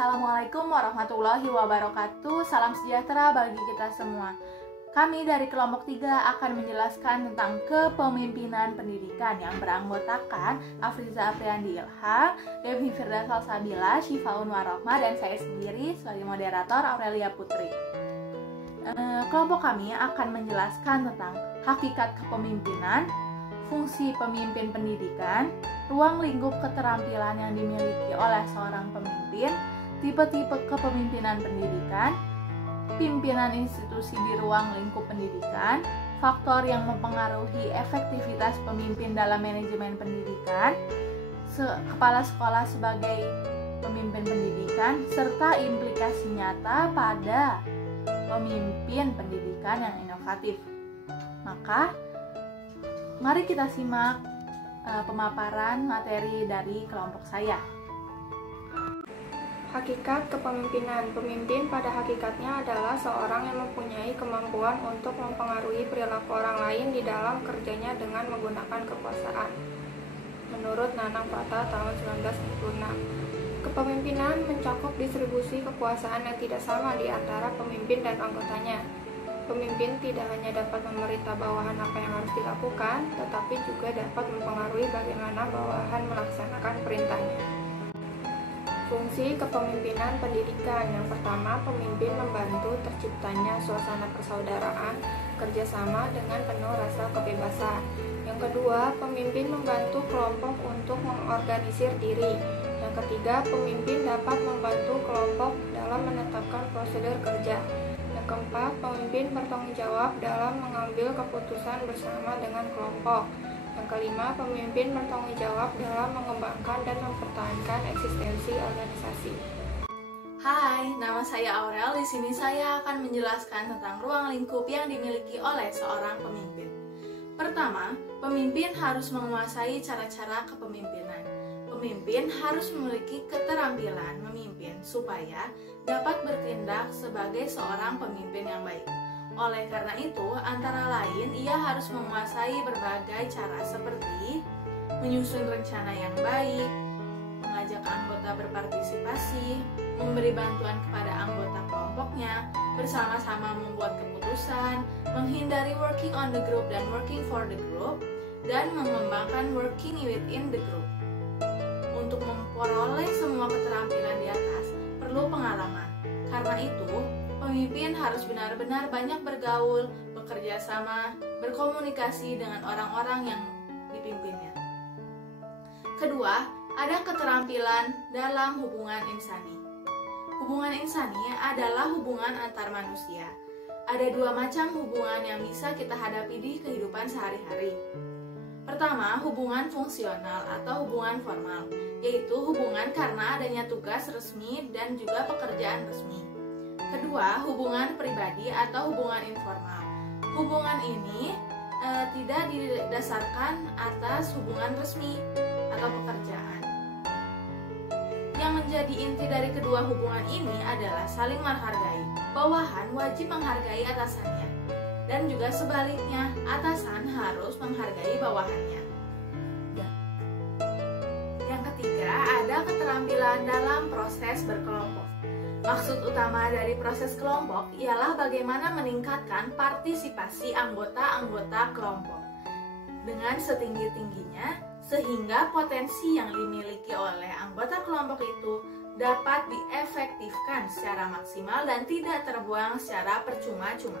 Assalamualaikum warahmatullahi wabarakatuh. Salam sejahtera bagi kita semua. Kami dari kelompok 3 akan menjelaskan tentang kepemimpinan pendidikan yang beranggotakan Afriza Apriandi Ilham, Devi Firda Salsabila, Syifaun Warohmah, dan saya sendiri sebagai moderator Aurelia Putri. Kelompok kami akan menjelaskan tentang hakikat kepemimpinan, fungsi pemimpin pendidikan, ruang lingkup keterampilan yang dimiliki oleh seorang pemimpin, tipe-tipe kepemimpinan pendidikan, pimpinan institusi di ruang lingkup pendidikan, faktor yang mempengaruhi efektivitas pemimpin dalam manajemen pendidikan, kepala sekolah sebagai pemimpin pendidikan, serta implikasi nyata pada pemimpin pendidikan yang inovatif. Maka, mari kita simak pemaparan materi dari kelompok saya. Hakikat kepemimpinan. Pemimpin pada hakikatnya adalah seorang yang mempunyai kemampuan untuk mempengaruhi perilaku orang lain di dalam kerjanya dengan menggunakan kekuasaan. Menurut Nanang Fathah tahun 1996, kepemimpinan mencakup distribusi kekuasaan yang tidak sama di antara pemimpin dan anggotanya. Pemimpin tidak hanya dapat memerintah bawahan apa yang harus dilakukan, tetapi juga dapat mempengaruhi bagaimana bawahan melaksanakan perintahnya. Fungsi kepemimpinan pendidikan. Yang pertama, pemimpin membantu terciptanya suasana persaudaraan, kerjasama dengan penuh rasa kebebasan. Yang kedua, pemimpin membantu kelompok untuk mengorganisir diri. Yang ketiga, pemimpin dapat membantu kelompok dalam menetapkan prosedur kerja. Yang keempat, pemimpin bertanggung jawab dalam mengambil keputusan bersama dengan kelompok. Yang kelima, pemimpin bertanggung jawab dalam mengembangkan dan mempertahankan eksistensi organisasi. Hai, nama saya Aurel. Di sini saya akan menjelaskan tentang ruang lingkup yang dimiliki oleh seorang pemimpin. Pertama, pemimpin harus menguasai cara-cara kepemimpinan. Pemimpin harus memiliki keterampilan memimpin supaya dapat bertindak sebagai seorang pemimpin yang baik. Oleh karena itu, antara lain ia harus menguasai berbagai cara seperti menyusun rencana yang baik, mengajak anggota berpartisipasi, memberi bantuan kepada anggota kelompoknya, bersama-sama membuat keputusan, menghindari working on the group dan working for the group, dan mengembangkan working within the group. Untuk memperoleh semua keterampilan di atas, perlu pengalaman. Karena itu, pemimpin harus benar-benar banyak bergaul, bekerja sama, berkomunikasi dengan orang-orang yang dipimpinnya. Kedua, ada keterampilan dalam hubungan insani. Hubungan insani adalah hubungan antar manusia. Ada dua macam hubungan yang bisa kita hadapi di kehidupan sehari-hari. Pertama, hubungan fungsional atau hubungan formal, yaitu hubungan karena adanya tugas resmi dan juga pekerjaan resmi. Kedua, hubungan pribadi atau hubungan informal. Hubungan ini tidak didasarkan atas hubungan resmi atau pekerjaan. Yang menjadi inti dari kedua hubungan ini adalah saling menghargai. Bawahan wajib menghargai atasannya, dan juga sebaliknya, atasan harus menghargai bawahannya. Yang ketiga, ada keterampilan dalam proses berkelompok. Maksud utama dari proses kelompok ialah bagaimana meningkatkan partisipasi anggota-anggota kelompok dengan setinggi-tingginya sehingga potensi yang dimiliki oleh anggota kelompok itu dapat diefektifkan secara maksimal dan tidak terbuang secara percuma-cuma.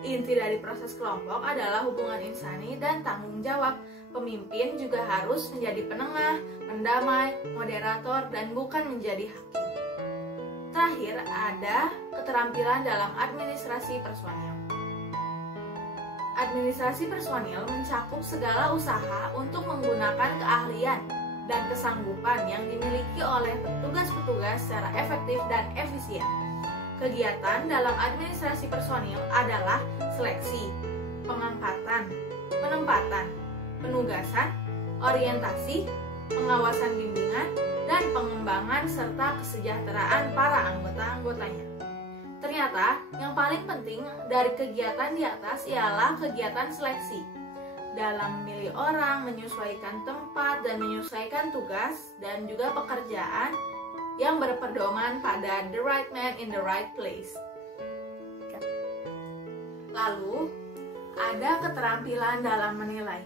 Inti dari proses kelompok adalah hubungan insani dan tanggung jawab. Pemimpin juga harus menjadi penengah, pendamai, moderator, dan bukan menjadi hakim. Terakhir, ada keterampilan dalam administrasi personil. Administrasi personil mencakup segala usaha untuk menggunakan keahlian dan kesanggupan yang dimiliki oleh petugas-petugas secara efektif dan efisien. Kegiatan dalam administrasi personil adalah seleksi, pengangkatan, penempatan, penugasan, orientasi, pengawasan bimbingan, dan pengembangan serta kesejahteraan para anggota-anggotanya. Ternyata, yang paling penting dari kegiatan di atas ialah kegiatan seleksi. Dalam memilih orang, menyesuaikan tempat, dan menyesuaikan tugas, dan juga pekerjaan yang berpedoman pada the right man in the right place. Lalu, ada keterampilan dalam menilai.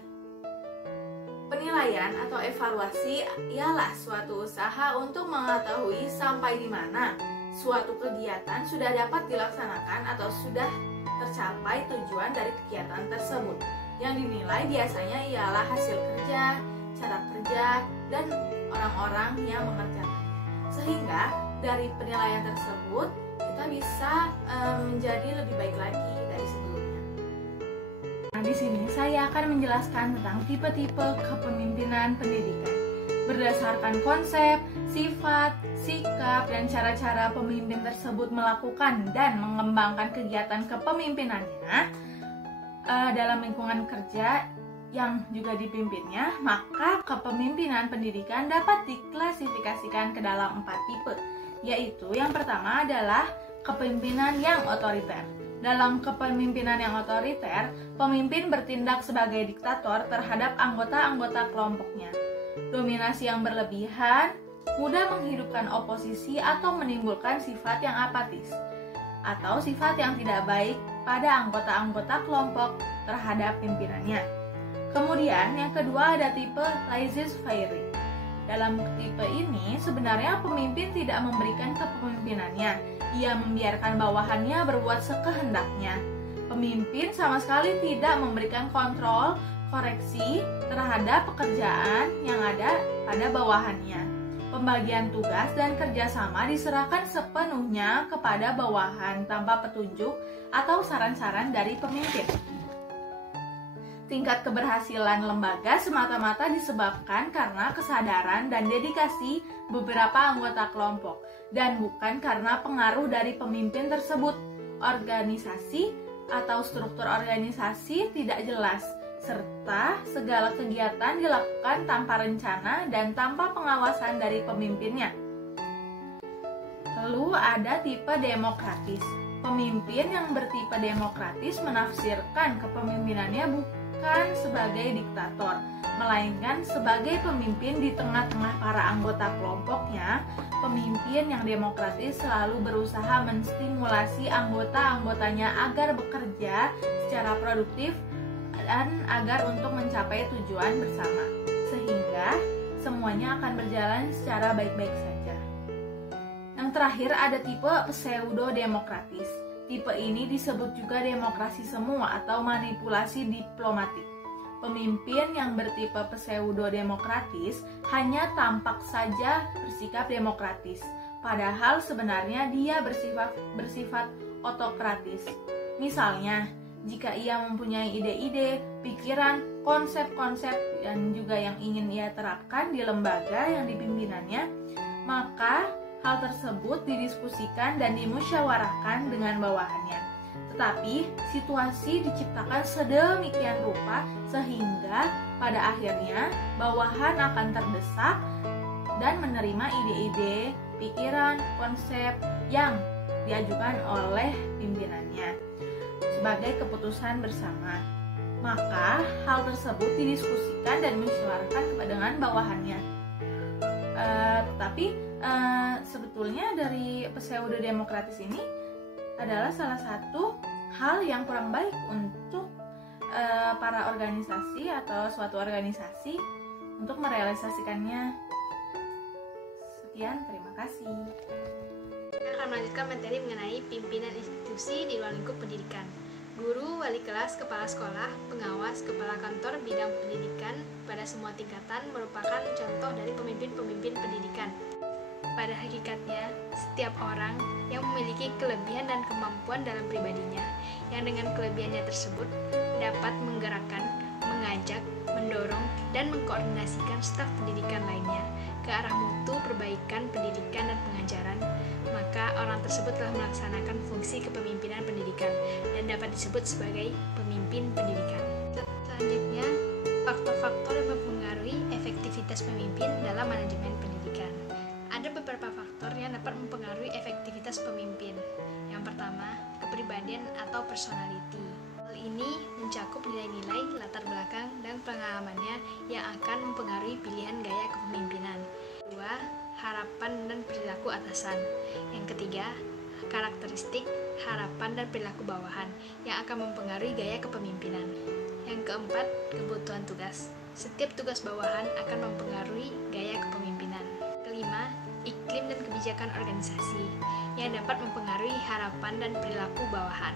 Penilaian atau evaluasi ialah suatu usaha untuk mengetahui sampai di mana suatu kegiatan sudah dapat dilaksanakan atau sudah tercapai tujuan dari kegiatan tersebut. Yang dinilai biasanya ialah hasil kerja, cara kerja, dan orang-orang yang mengerjakannya. Sehingga dari penilaian tersebut kita bisa menjadi lebih baik lagi dari sebelumnya. Nah, di sini saya akan menjelaskan tentang tipe-tipe kepemimpinan pendidikan. Berdasarkan konsep, sifat, sikap, dan cara-cara pemimpin tersebut melakukan dan mengembangkan kegiatan kepemimpinannya dalam lingkungan kerja yang juga dipimpinnya, maka kepemimpinan pendidikan dapat diklasifikasikan ke dalam 4 tipe, yaitu yang pertama adalah kepemimpinan yang otoriter. Dalam kepemimpinan yang otoriter, pemimpin bertindak sebagai diktator terhadap anggota-anggota kelompoknya. Dominasi yang berlebihan, mudah menghidupkan oposisi atau menimbulkan sifat yang apatis, atau sifat yang tidak baik pada anggota-anggota kelompok terhadap pimpinannya. Kemudian yang kedua ada tipe laissez-faire. Dalam tipe ini sebenarnya pemimpin tidak memberikan kepemimpinannya, ia membiarkan bawahannya berbuat sekehendaknya. Pemimpin sama sekali tidak memberikan kontrol, koreksi terhadap pekerjaan yang ada pada bawahannya. Pembagian tugas dan kerjasama diserahkan sepenuhnya kepada bawahan tanpa petunjuk atau saran-saran dari pemimpin. Tingkat keberhasilan lembaga semata-mata disebabkan karena kesadaran dan dedikasi beberapa anggota kelompok, dan bukan karena pengaruh dari pemimpin tersebut. Organisasi atau struktur organisasi tidak jelas, serta segala kegiatan dilakukan tanpa rencana dan tanpa pengawasan dari pemimpinnya. Lalu ada tipe demokratis. Pemimpin yang bertipe demokratis menafsirkan kepemimpinannya bukan sebagai diktator, melainkan sebagai pemimpin di tengah-tengah para anggota kelompoknya. Pemimpin yang demokratis selalu berusaha menstimulasi anggota-anggotanya agar bekerja secara produktif dan agar untuk mencapai tujuan bersama, sehingga semuanya akan berjalan secara baik-baik saja. Yang terakhir ada tipe pseudo-demokratis. Tipe ini disebut juga demokrasi semu atau manipulasi diplomatik. Pemimpin yang bertipe pseudo-demokratis hanya tampak saja bersikap demokratis, padahal sebenarnya dia bersifat otokratis. Misalnya, jika ia mempunyai ide-ide, pikiran, konsep-konsep, dan juga yang ingin ia terapkan di lembaga yang dipimpinannya, maka hal tersebut didiskusikan dan dimusyawarahkan dengan bawahannya. Tetapi situasi diciptakan sedemikian rupa sehingga pada akhirnya bawahan akan terdesak dan menerima ide-ide, pikiran, konsep yang diajukan oleh pimpinannya sebagai keputusan bersama. Maka hal tersebut didiskusikan dan dimusyawarahkan dengan bawahannya. Tetapi sebetulnya dari pseudo-demokratis ini adalah salah satu hal yang kurang baik untuk para organisasi atau suatu organisasi untuk merealisasikannya. Sekian, terima kasih. Kita akan melanjutkan materi mengenai pimpinan institusi di luar lingkup pendidikan. Guru, wali kelas, kepala sekolah, pengawas, kepala kantor bidang pendidikan pada semua tingkatan merupakan contoh dari pemimpin-pemimpin pendidikan. Pada hakikatnya, setiap orang yang memiliki kelebihan dan kemampuan dalam pribadinya, yang dengan kelebihannya tersebut dapat menggerakkan, mengajak, mendorong, dan mengkoordinasikan staf pendidikan lainnya ke arah mutu perbaikan pendidikan dan pengajaran, maka orang tersebut telah melaksanakan fungsi kepemimpinan pendidikan dan dapat disebut sebagai pemimpin pendidikan. Selanjutnya, faktor-faktor yang mempengaruhi efektivitas pemimpin dalam manajemen pendidikan. Ada beberapa faktor yang dapat mempengaruhi efektivitas pemimpin. Yang pertama, kepribadian atau personality. Hal ini mencakup nilai-nilai, latar belakang, dan pengalamannya yang akan mempengaruhi pilihan gaya kepemimpinan. Kedua, harapan dan perilaku atasan. Yang ketiga, karakteristik, harapan dan perilaku bawahan yang akan mempengaruhi gaya kepemimpinan. Yang keempat, kebutuhan tugas. Setiap tugas bawahan akan mempengaruhi gaya kepemimpinan. Kelima, iklim dan kebijakan organisasi yang dapat mempengaruhi harapan dan perilaku bawahan.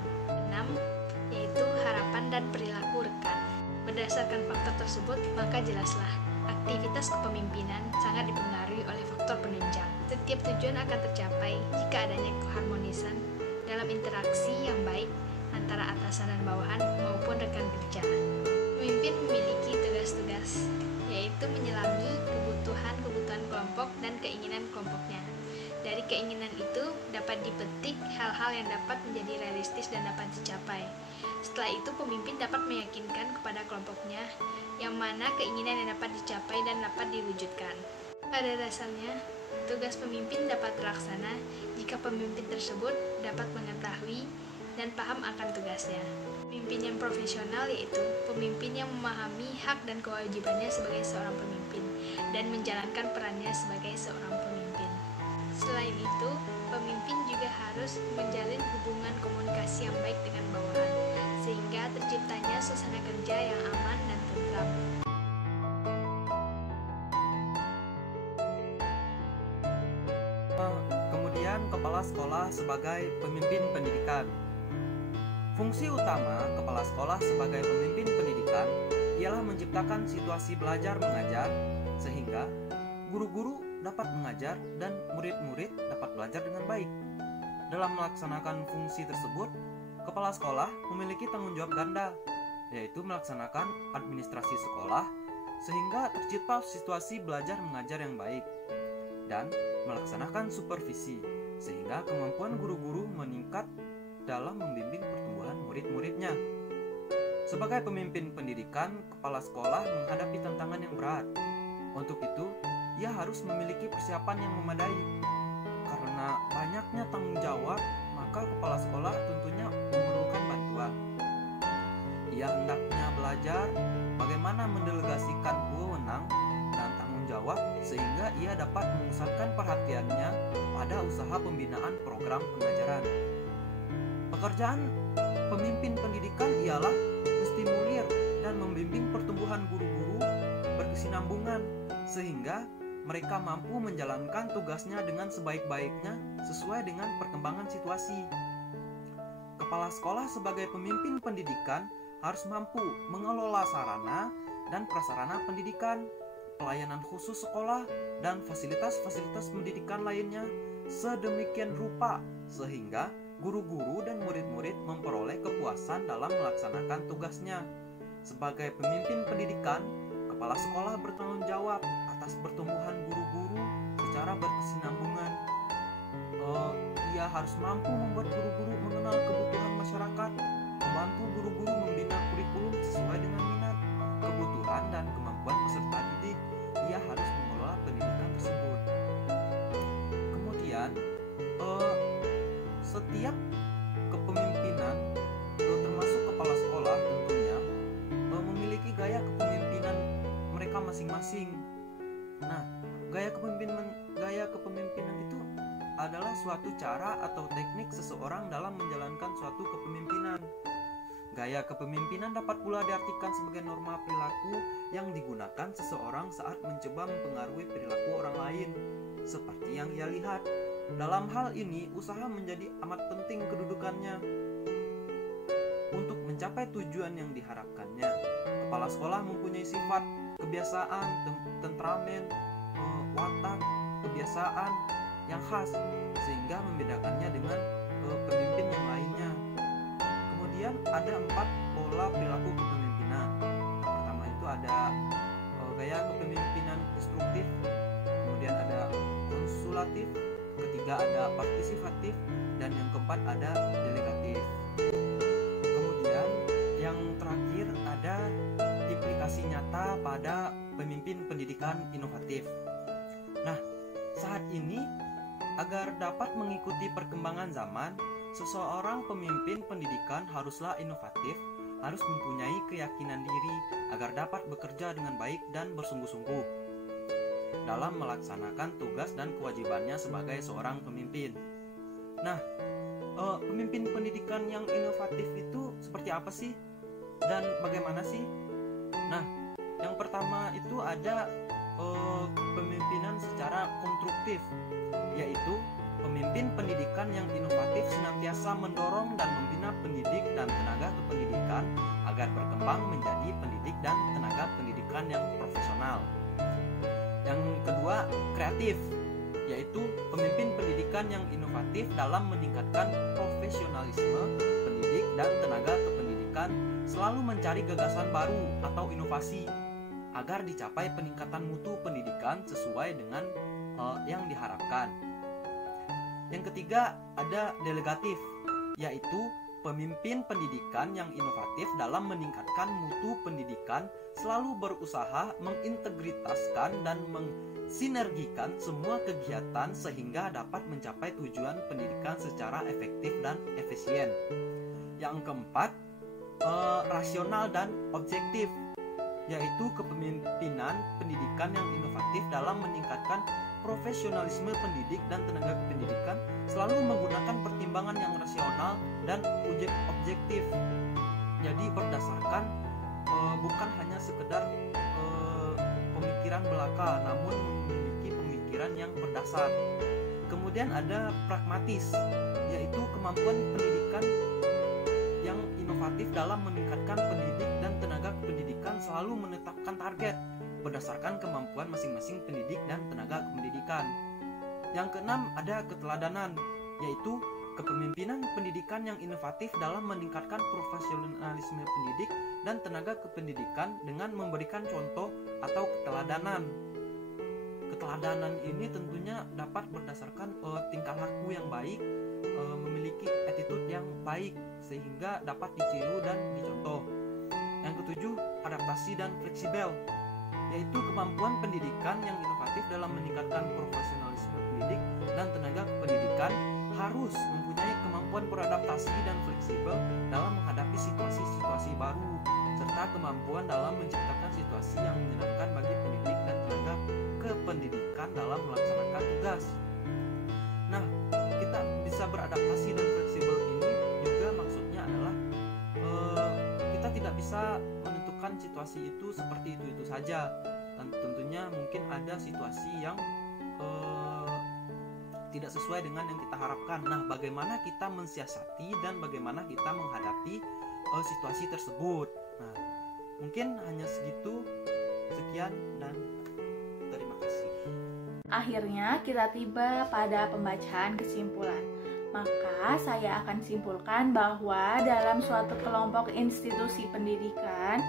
6. Yaitu harapan dan perilaku rekan. Berdasarkan faktor tersebut, maka jelaslah aktivitas kepemimpinan sangat dipengaruhi oleh faktor penunjang. Setiap tujuan akan tercapai jika adanya keharmonisan dalam interaksi yang baik antara atasan dan bawahan maupun rekan kerja. Pemimpin memiliki tugas-tugas, yaitu menyelami kebutuhan kelompok dan keinginan kelompoknya. Dari keinginan itu dapat dipetik hal-hal yang dapat menjadi realistis dan dapat dicapai. Setelah itu pemimpin dapat meyakinkan kepada kelompoknya yang mana keinginan yang dapat dicapai dan dapat diwujudkan. Pada dasarnya, tugas pemimpin dapat terlaksana jika pemimpin tersebut dapat mengetahui dan paham akan tugasnya. Pemimpin yang profesional yaitu pemimpin yang memahami hak dan kewajibannya sebagai seorang pemimpin dan menjalankan perannya sebagai seorang pemimpin. Selain itu, pemimpin juga harus menjalin hubungan komunikasi yang baik dengan bawahan, sehingga terciptanya suasana kerja yang aman dan tentram. Kemudian, kepala sekolah sebagai pemimpin pendidikan. Fungsi utama kepala sekolah sebagai pemimpin pendidikan ialah menciptakan situasi belajar mengajar sehingga guru-guru dapat mengajar dan murid-murid dapat belajar dengan baik. Dalam melaksanakan fungsi tersebut, kepala sekolah memiliki tanggung jawab ganda, yaitu melaksanakan administrasi sekolah sehingga tercipta situasi belajar mengajar yang baik dan melaksanakan supervisi sehingga kemampuan guru-guru meningkat dalam membimbing pertumbuhan murid-muridnya. Sebagai pemimpin pendidikan, kepala sekolah menghadapi tantangan yang berat. Untuk itu, ia harus memiliki persiapan yang memadai. Karena banyaknya tanggung jawab, maka kepala sekolah tentunya memerlukan bantuan. Ia hendaknya belajar bagaimana mendelegasikan wewenang dan tanggung jawab sehingga ia dapat memusatkan perhatiannya pada usaha pembinaan program pengajaran. Pekerjaan pemimpin pendidikan ialah menstimulir dan membimbing pertumbuhan guru-guru berkesinambungan sehingga mereka mampu menjalankan tugasnya dengan sebaik-baiknya sesuai dengan perkembangan situasi. Kepala sekolah sebagai pemimpin pendidikan harus mampu mengelola sarana dan prasarana pendidikan, pelayanan khusus sekolah, dan fasilitas-fasilitas pendidikan lainnya sedemikian rupa sehingga guru-guru dan murid-murid memperoleh kepuasan dalam melaksanakan tugasnya. Sebagai pemimpin pendidikan, kepala sekolah bertanggung jawab atas pertumbuhan guru-guru secara berkesinambungan. Ia harus mampu membuat guru-guru mengenal kebutuhan masyarakat, membantu guru-guru membina kurikulum sesuai dengan minat, kebutuhan, dan kemampuan peserta didik. Ia harus mengelola pendidikan tersebut. Kemudian, setiap kepemimpinan termasuk kepala sekolah tentunya memiliki gaya kepemimpinan mereka masing-masing. Nah, gaya kepemimpinan itu adalah suatu cara atau teknik seseorang dalam menjalankan suatu kepemimpinan. Gaya kepemimpinan dapat pula diartikan sebagai norma perilaku yang digunakan seseorang saat mencoba mempengaruhi perilaku orang lain, seperti yang ia lihat. Dalam hal ini, usaha menjadi amat penting kedudukannya. Untuk mencapai tujuan yang diharapkannya, kepala sekolah mempunyai sifat, kebiasaan, temperamen, watak, kebiasaan yang khas, sehingga membedakannya dengan pemimpin yang lainnya. Kemudian ada 4 pola perilaku kepemimpinan. Yang pertama itu ada gaya kepemimpinan instruktif, kemudian ada konsulatif, ketiga ada partisipatif, dan yang keempat ada delegatif. Kemudian yang terakhir ada implikasi nyata pada pemimpin pendidikan inovatif. Nah, saat ini agar dapat mengikuti perkembangan zaman, seseorang pemimpin pendidikan haruslah inovatif, harus mempunyai keyakinan diri agar dapat bekerja dengan baik dan bersungguh-sungguh. dalam melaksanakan tugas dan kewajibannya sebagai seorang pemimpin. Nah, pemimpin pendidikan yang inovatif itu seperti apa sih? Dan bagaimana sih? Nah, yang pertama itu ada pemimpinan secara konstruktif, yaitu pemimpin pendidikan yang inovatif senantiasa mendorong dan membina pendidik dan tenaga kependidikan agar berkembang menjadi pendidik dan tenaga pendidikan yang profesional. Yang kedua, kreatif, yaitu pemimpin pendidikan yang inovatif dalam meningkatkan profesionalisme pendidik dan tenaga kependidikan, selalu mencari gagasan baru atau inovasi agar dicapai peningkatan mutu pendidikan sesuai dengan yang diharapkan. Yang ketiga, ada delegatif, yaitu pemimpin pendidikan yang inovatif dalam meningkatkan mutu pendidikan, selalu berusaha mengintegritaskan dan mensinergikan semua kegiatan sehingga dapat mencapai tujuan pendidikan secara efektif dan efisien. Yang keempat, rasional dan objektif, yaitu kepemimpinan pendidikan yang inovatif dalam meningkatkan profesionalisme pendidik dan tenaga pendidikan, selalu menggunakan pertimbangan yang rasional dan objektif. Jadi berdasarkan bukan hanya sekedar pemikiran belaka, namun memiliki pemikiran yang berdasar. Kemudian ada pragmatis, yaitu kemampuan pendidikan yang inovatif dalam meningkatkan pendidik dan tenaga pendidikan, selalu menetapkan target berdasarkan kemampuan masing-masing pendidik dan tenaga pendidikan. Yang keenam, ada keteladanan, yaitu kepemimpinan pendidikan yang inovatif dalam meningkatkan profesionalisme pendidik dan tenaga kependidikan dengan memberikan contoh atau keteladanan. Keteladanan ini tentunya dapat berdasarkan tingkah laku yang baik, memiliki attitude yang baik sehingga dapat ditiru dan dicontoh. Yang ketujuh, adaptasi dan fleksibel, yaitu kemampuan pendidikan yang inovatif dalam meningkatkan profesionalisme pendidik dan tenaga kependidikan harus mempunyai kemampuan beradaptasi dan fleksibel dalam menghadapi situasi-situasi baru, serta kemampuan dalam menciptakan situasi yang menyenangkan bagi pendidik dan tenaga kependidikan dalam melaksanakan tugas. Nah, kita bisa beradaptasi dan fleksibel ini juga maksudnya adalah kita tidak bisa menentukan situasi itu seperti itu saja, dan tentunya mungkin ada situasi yang tidak sesuai dengan yang kita harapkan. Nah, bagaimana kita mensiasati dan bagaimana kita menghadapi situasi tersebut. Nah, mungkin hanya segitu. Sekian dan terima kasih. Akhirnya kita tiba pada pembacaan kesimpulan. Maka saya akan simpulkan bahwa dalam suatu kelompok institusi pendidikan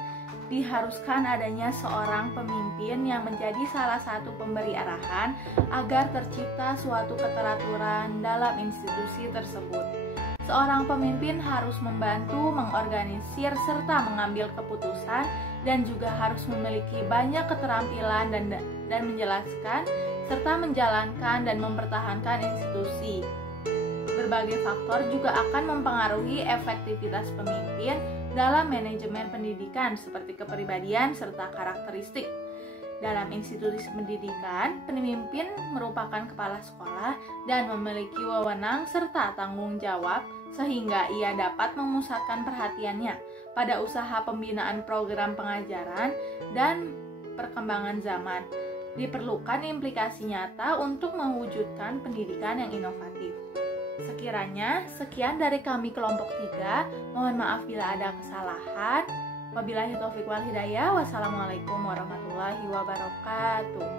diharuskan adanya seorang pemimpin yang menjadi salah satu pemberi arahan agar tercipta suatu keteraturan dalam institusi tersebut. Seorang pemimpin harus membantu mengorganisir serta mengambil keputusan dan juga harus memiliki banyak keterampilan dan menjelaskan serta menjalankan dan mempertahankan institusi. Berbagai faktor juga akan mempengaruhi efektivitas pemimpin dalam manajemen pendidikan seperti kepribadian serta karakteristik. Dalam institusi pendidikan, pemimpin merupakan kepala sekolah dan memiliki wewenang serta tanggung jawab sehingga ia dapat memusatkan perhatiannya pada usaha pembinaan program pengajaran dan perkembangan zaman. Diperlukan implikasi nyata untuk mewujudkan pendidikan yang inovatif. Sekiranya, sekian dari kami kelompok 3. Mohon maaf bila ada kesalahan. Wabillahi taufiq wal hidayah. Wassalamualaikum warahmatullahi wabarakatuh.